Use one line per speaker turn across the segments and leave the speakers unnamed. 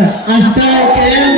até que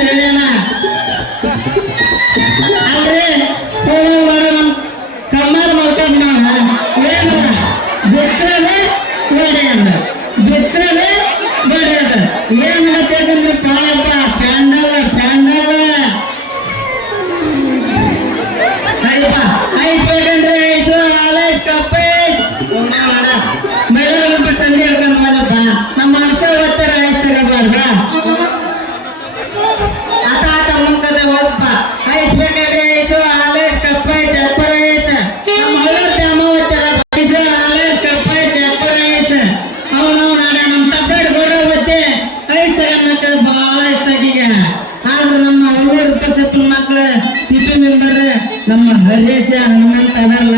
ನಮ್ಮ ಹರೇಶ ಹನುಮಂತ ಅದಲ್ಲ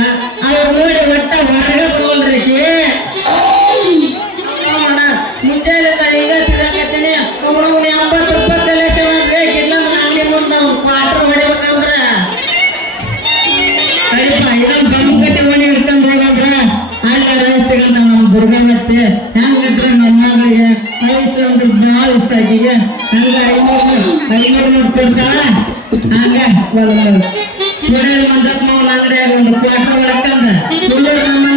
ಅವ್ರು ನೋಡಿ ಒಟ್ಟ ಹೊರಗ ಬರೋಲ್ರಿ ನೋಡೋಣ ಈಗ ಎಂಬತ್ತು ರೂಪಾಯಿ ಕಲೆಕ್ಷನ್ ಅಂದ್ರೆ ಗಿಡ್ಲ ಮುಂದೆ ನಾವು ಕ್ವಾರ್ಟರ್ ಹೊಡಿಬೇಕಂದ್ರ. ನಮ್ಮ ನಮ್ಮ ಭಾಳ ಇಷ್ಟ ಹಂಗ ಐನೂರು ಐನೂರು
ನೋಡ್ಕೊಡ್ತಾಳ சிறையில் மஞ்சள் மாவு நாங்கடையாக பேச வழக்கம் உள்ளூர்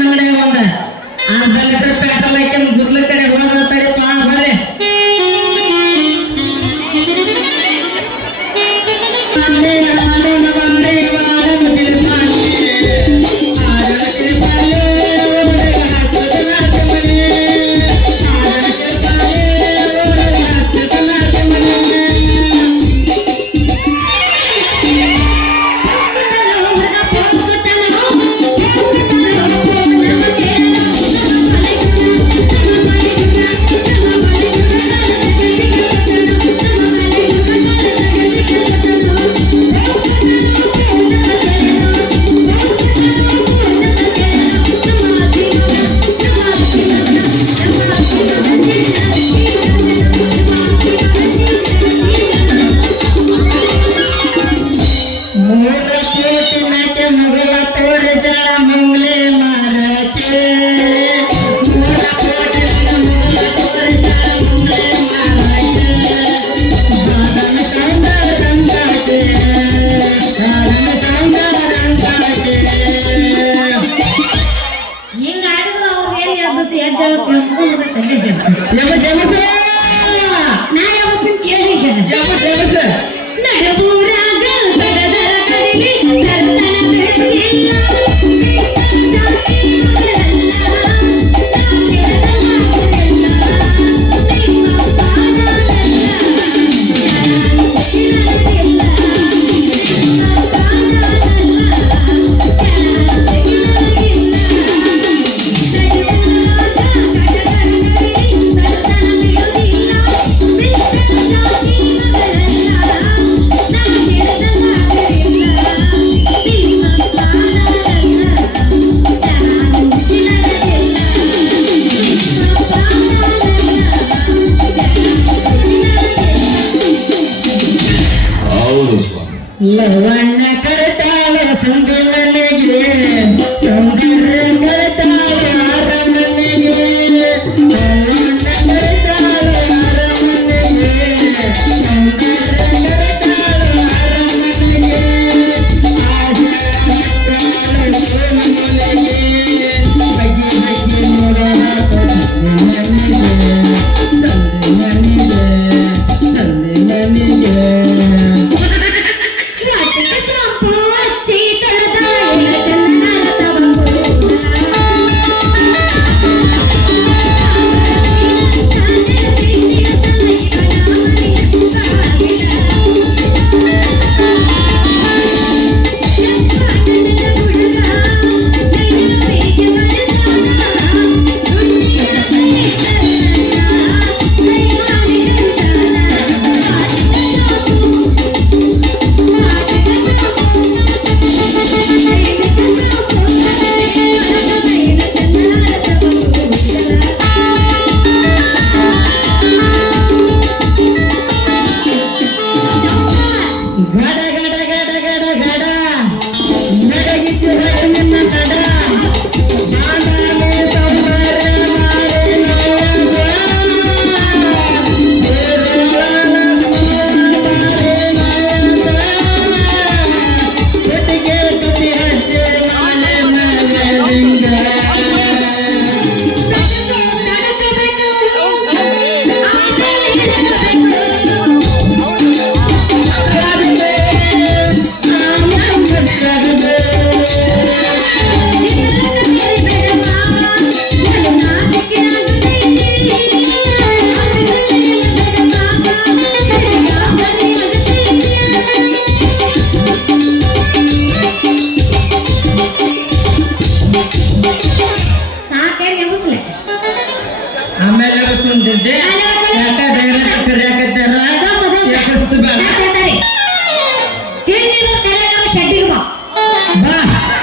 বাহ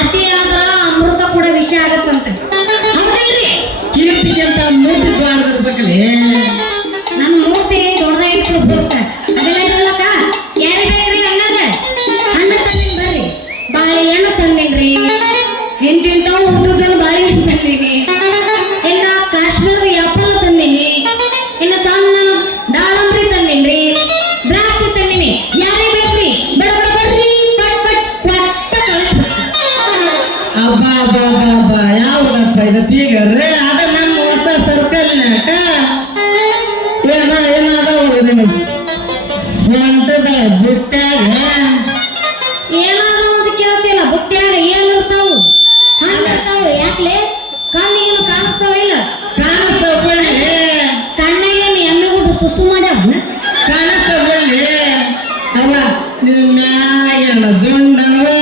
ಅತಿ ಆದ್ರ ಅಮೃತ ಕೂಡ ವಿಷಯ ಆಗತ್ತಂತೆ.
ಕೀರ್ತಿಗೆ ಅಂತ
ಮುಟ್ಟಿ ಬಾರ್ದಿರ್ಬೇಕಲ್ಲಿ ಸುಸ್ತು ಮಾಡ್ಯಾವನ
ಕನಸಲ್ಲಿ ಅಲ್ಲ ನಿಮ್ಮ ದುಂಡನ್ವೇ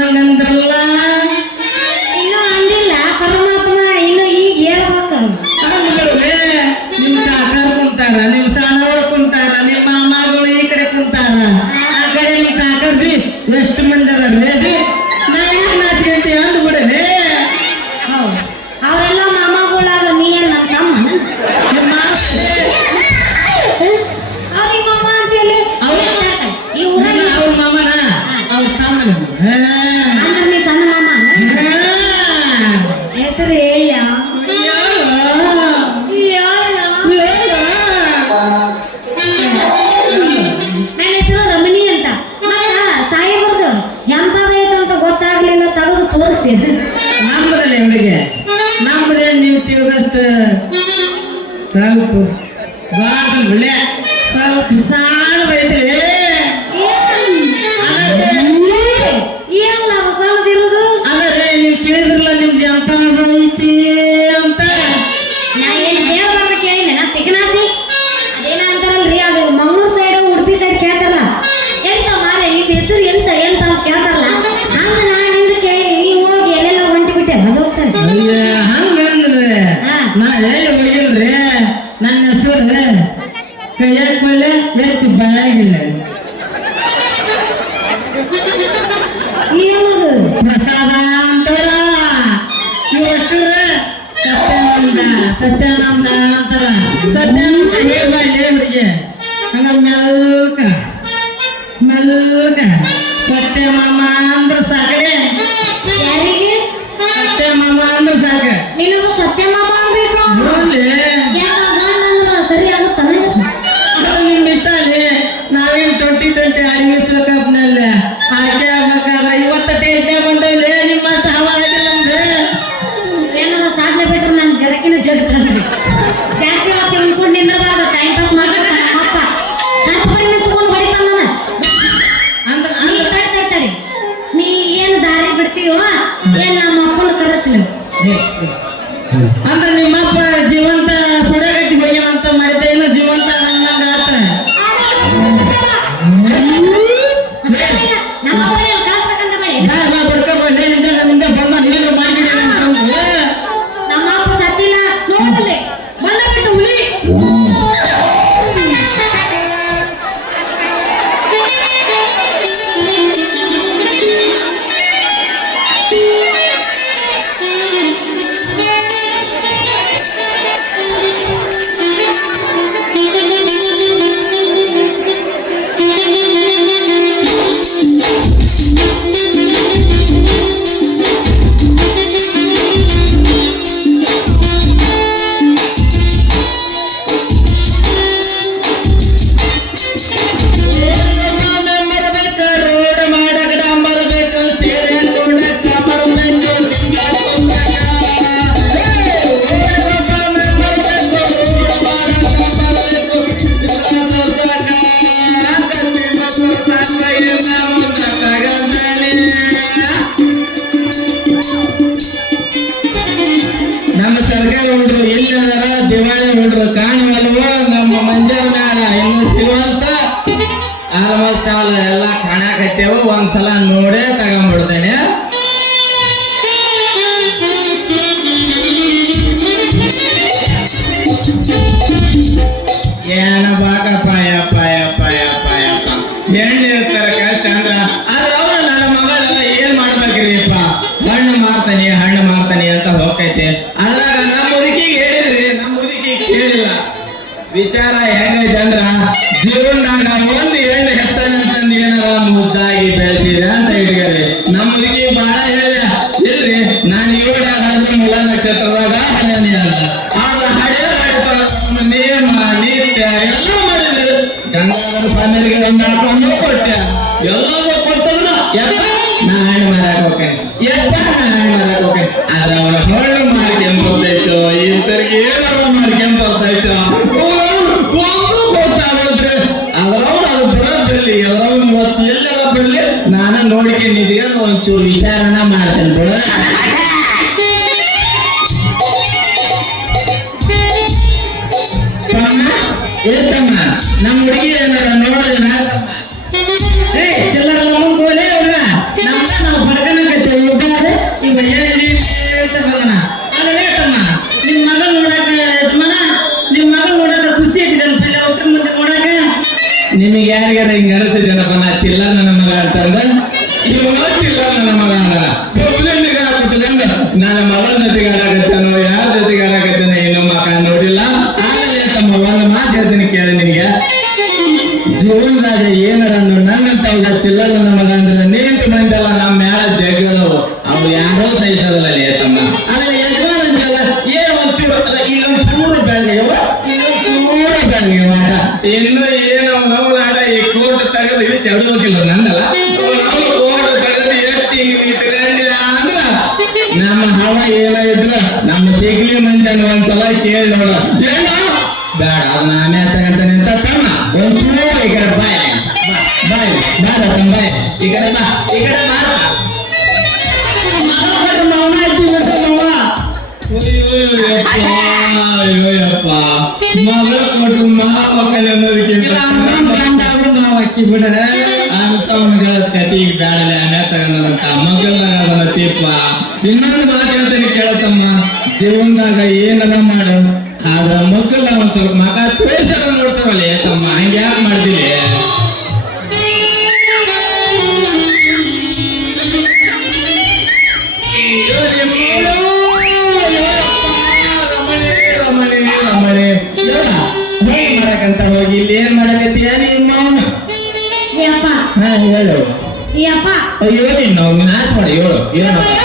ಅಂದ್ರ ನಿಮ್ಮಪ್ಪ ಹೆಣ್ಣು ಇರ್ತಾರ ನಮ್ಮ ಹುಡುಗಿ ತೆಗೆದು ಇದು ಪೇಸೆಲ್ಲ ನೋಡ್ತಾವಲ್ಲ ತಮ್ಮ ಹಂಗೆ ಯಾಕೆ ಮಾಡ್ತೀನಿ
ಮಾಡಕಂತ ಹೋಗಿ ಇಲ್ಲಿ ಏನ್ ಮಾಡಕತ್ತೀಯ ನಿಮ್ಮ ಹೇಳು ಅಯ್ಯೋ ನಿನ್ನ ನಾಚ್ ಮಾಡಿ ಹೇಳು. ಏನಪ್ಪ?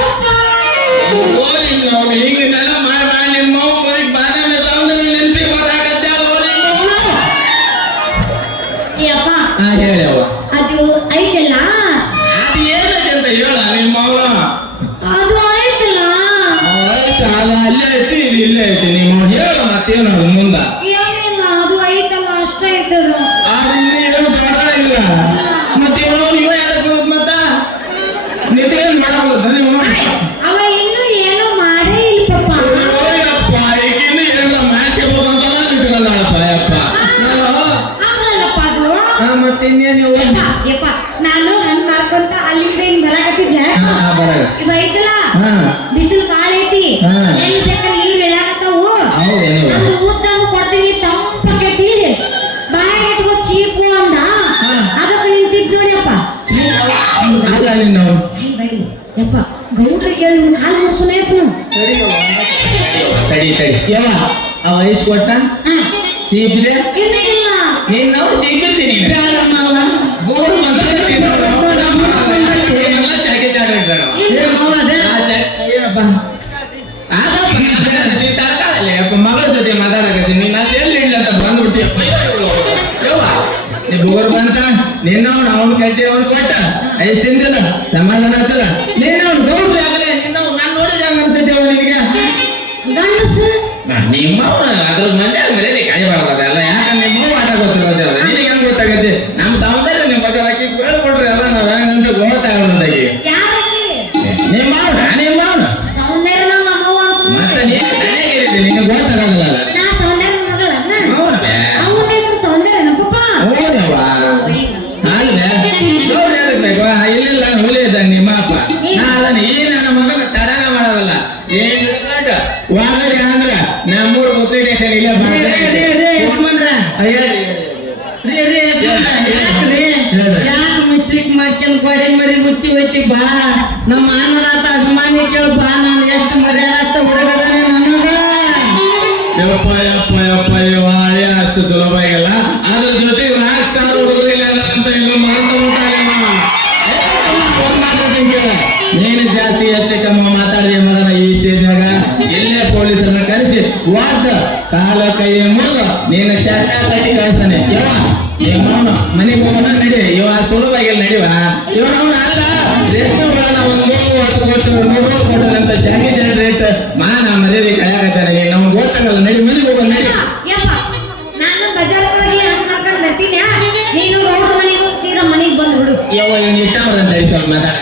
ನಿನ್ನವನು ಅವನ ಕಡ್ಡಿ ಅವನು ಕೊಟ್ಟ ಐದು ತಿಂದಿಲ್ಲ ಸಮಾಧಾನ ಆತಲ್ಲ ನಿನ್ನವನು ನೋಡ್ರಿ ಆಗಲೇ ನಿನ್ನವ್ ನಾನು ನೋಡಿದ ಹಂಗ ಅನ್ಸೈತಿ ಅವನು ನಿನಗೆ
ಗಂಡಸ
ನಿಮ್ಮ
ಮಕ್ಕನ್ ಕೊಡಿನ ಮರಿ ಮುಚ್ಚಿ ಹೋಯ್ತಿ, ಬಾ. ನಮ್ಮ ಅನ್ನದಾತ ಅಭಿಮಾನಿ ಕೇಳು, ಬಾ ನಾನು. ಎಷ್ಟು ಮರ್ಯಾದ ಹುಡುಗದಾನೆ ನನಗ
ಯಪ್ಪ ಯಪ್ಪ ಯಪ್ಪ ಇವಾಳೆ ಅಷ್ಟು ಸುಲಭ ಆಗಲ್ಲ. ಅದ್ರ ಜೊತೆ ರಾಕ್ ಸ್ಟಾರ್ ಹುಡುಗರು ಇಲ್ಲ ಅಂತ ಇನ್ನು ಮಾರ್ತ
ನೀನು ಜಾಸ್ತಿ ಹೆಚ್ಚು ಕಮ್ಮ ಮಾತಾಡಿದೆ ಮಗನ ಈ ಸ್ಟೇಜ್ ಸ್ಟೇಜ್ನಾಗ ಎಲ್ಲೇ ಪೊಲೀಸರನ್ನ ಕರೆಸಿ ವಾದ ಕಾಲ ಕೈಯ ಮುರಿದು, ನೀನು ಚಟ್ಟ ತಟ್ಟಿ ಕಳಿಸ್ತಾನೆ. ಯಾವ ಮನೆಗೆ ಹೋಗೋಣ ನಡಿ. ಇವ ಸುಲಭಾಗಿಲ್ಲ ನಡಿವ ಇವ ನಾವು ಅಲ್ಲ ರೇಷ್ಮೆ ಬರೋಣ ಒಂದು ಹತ್ತು ಕೊಟ್ಟು ನೂರು ಕೊಟ್ಟದ ಅಂತ ಜಾಗಿ ಮಾ ನಾ ಮರ್ಯಾದೆ ಕಳೆಯಾಗತ್ತಾನೆ ನಮ್ಗೆ ಗೊತ್ತಾಗಲ್ಲ. ನಡಿ ಮನೆಗೆ ಹೋಗೋಣ ನಡಿ. ಯಾವ ಏನು ಇಷ್ಟ ಬರಂತ ಸ್ವಲ್ಪ ಮಾತಾ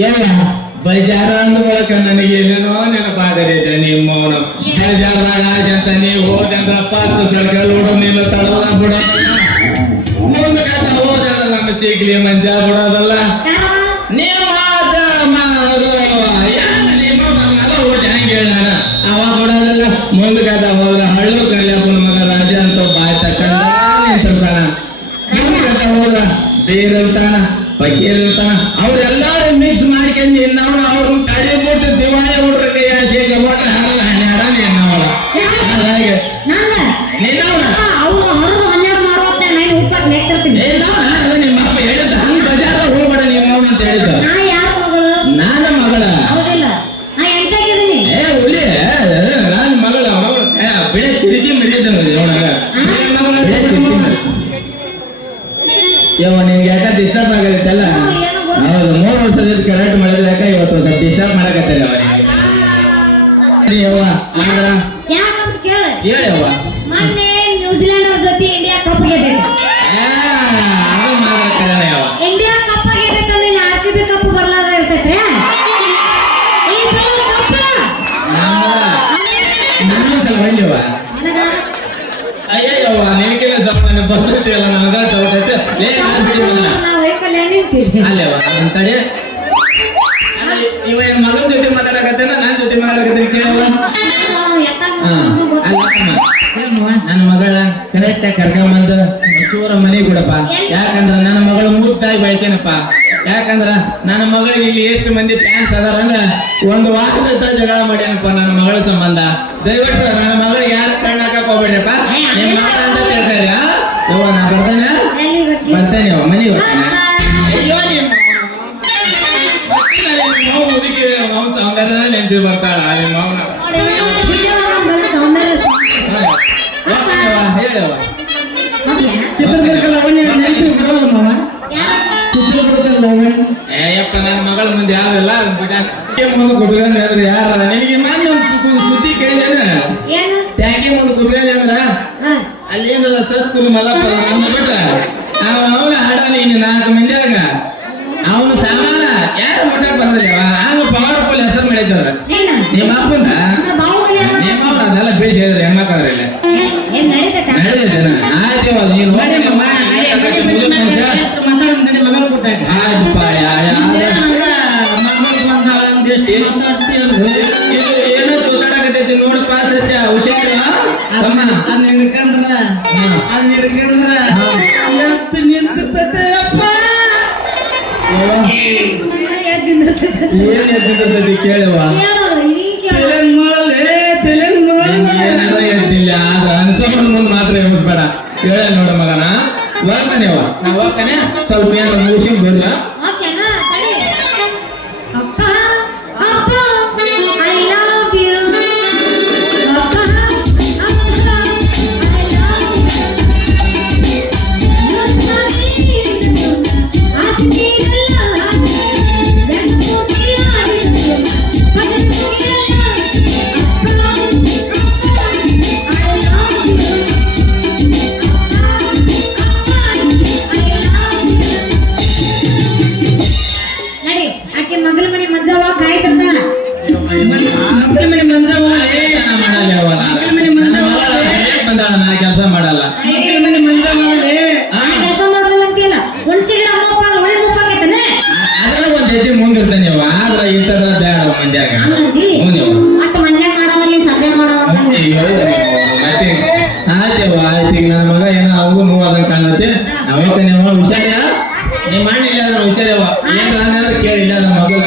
ಏನ ಬೈಜಾರ ಅಂದ ಬಳಕ ನನಗೆ ಏನೇನೋ ನೆನಪಾದರೆ ನಿಮ್ಮವನು. ಬೈಜಾರದಾಗ ಆಶೆ ಅಂತ ನೀವು ಹೋದಂದ್ರ ಪತ್ತು ಸಡ್ಗ ಲೋಡು ನೀನು ತಡಲ್ಲ ಬಿಡ ಮುಂದೆ ಕಥ ಹೋದಲ್ಲ ನಮ್ಮ ಸಿಗ್ಲಿ ಮಂಜ ಬಿಡೋದಲ್ಲ ನಿಮ್ಮ ಮುಂದೆ ಹೋದ್ರ ಹಳ್ಳು ಕಲ್ಯಾಪನ ಮಗ ರಾಜ ಅಂತ ಬಾಯ್ ಹೋದ್ರ ಬೇರೆ ಇರ್ತಾನ yang ಕರ್ಕೊಂಬಂದು ಚೂರ ಮನೆ ಬಿಡಪ್ಪ. ಯಾಕಂದ್ರ ನನ್ನ ಮಗಳು ಮುದ್ದಾಗಿ ಬೆಳೆಸೇನಪ್ಪ. ಯಾಕಂದ್ರ ನನ್ನ ಮಗಳಿಗೆ ಇಲ್ಲಿ ಎಷ್ಟು ಮಂದಿ ಫ್ಯಾನ್ಸ್ ಅದಾರ ಅಂದ್ರ ಒಂದು ವಾರದ ಜಗಳ ಮಾಡ್ಯಾನಪ್ಪ ನನ್ನ ಮಗಳ ಸಂಬಂಧ. ದಯವಿಟ್ಟು ನನ್ನ ಮಗಳು ಯಾರ ಕಣ್ಣ ಹಾಕಕ್ ಹೋಗ್ಬೇಡ್ರಪ್ಪ? ನಿಮ್ಮ ಮಗಳ ಅಂತ ಯವ್ವ ನಾ ಬರ್ತಾನೆ? ಬರ್ತೇನೆ. ಮನೆಗೆ ನಿಮ್ಮ ಮುದುಕಿ ಮಾವ ಸೌಂದರ್ಯ ನೆನಪಿ ಬರ್ತಾಳ. ನನ್ನ ಮಗಳ ಮುಂದೆ ಯಾವೆಲ್ಲ ಮುಂದೆ ಕುತ್ಕೊಂಡೆ ಅಂದ್ರೆ ಯಾರ ನಿನಗೆ ಮಾನ್ಯ ಒಂದು ಸುದ್ದಿ ಕೇಳಿದೇನ
ಏನು
ಟ್ಯಾಗಿ ಮುಂದೆ ಕುತ್ಕೊಂಡೆ ಅಂದ್ರ ಅಲ್ಲಿ ಏನಲ್ಲ ಸತ್ಕುರು ಮಲಪ್ಪ ಅಂದ್ಬಿಟ್ಟ ಬಿಟ್ಟ ಅವ ಅವನ ಹಾಡ ನೀನು ನಾಲ್ಕು ಮಂದಿಯಾಗ ಅವನು ಸಾಮಾನ ಯಾರು ಮುಟ್ಟಕ್ ಬರೋದಿಲ್ಲ ಅವ ಪವರ್ಫುಲ್ ಹೆಸರು ಮಾಡಿದ್ದವ್ರ ನಿಮ್ಮ ಅಪ್ಪನ
ನಮ್ಮ?
ನಿಮ್ಮ ಅವನ ಅದೆಲ್ಲ ಬೇಸಿ ಹೇಳಿದ್ರೆ? ನಡೆದಿದ್ದೇನ ಆಯ್ತು ನೀನು
ಮಾಡಿ ಮಾವ, ಅದ್ ಹಿಡ್ಕಂದ್ರ ಅದ್ ಹಿಡ್ಕಂದ್ರ ಎತ್ತು ನಿಂತಿರ್ತೈತೆ ಅಪ್ಪ.
ಏನ್ ಎದ್ದಿರ್ತೈತಿ ಕೇಳುವ.
ತೆಲೆನ್ ಮಾಡಲೆ ತೆಲೆನ್
ಏನಾರ ಎದ್ದಿಲ್ಲ ಆದ್ರ ಅನ್ಸೋನ್ ಮುಂದ್ ಮಾತ್ರ ಎಬ್ಬಿಸ್ಬೇಡ ಹೇಳ ನೋಡ ಮಗನ. ಬರ್ತಾನೆವ ನಾ ಹೋಗ್ತಾನೆ ಸ್ವಲ್ಪ ಏನೋ ಮುಗಿಸಿ ಬರ್ಲ ಏನೋ ಅವು ನೋವು ಅದಂಗ ಕಾಣತ್ತೆ. ಅವಕ್ಕ ನೀವು ಹುಷಾರ್ಯ ನಿಮ್ಮ ಅಣ್ಣ ಇಲ್ಲ ಅಂದ್ರೆ ಹುಷಾರ್ಯವ ಏನ್ ಅಂದ್ರೆ ಕೇಳಿಲ್ಲ ನಮ್ಮ ಮಗಳ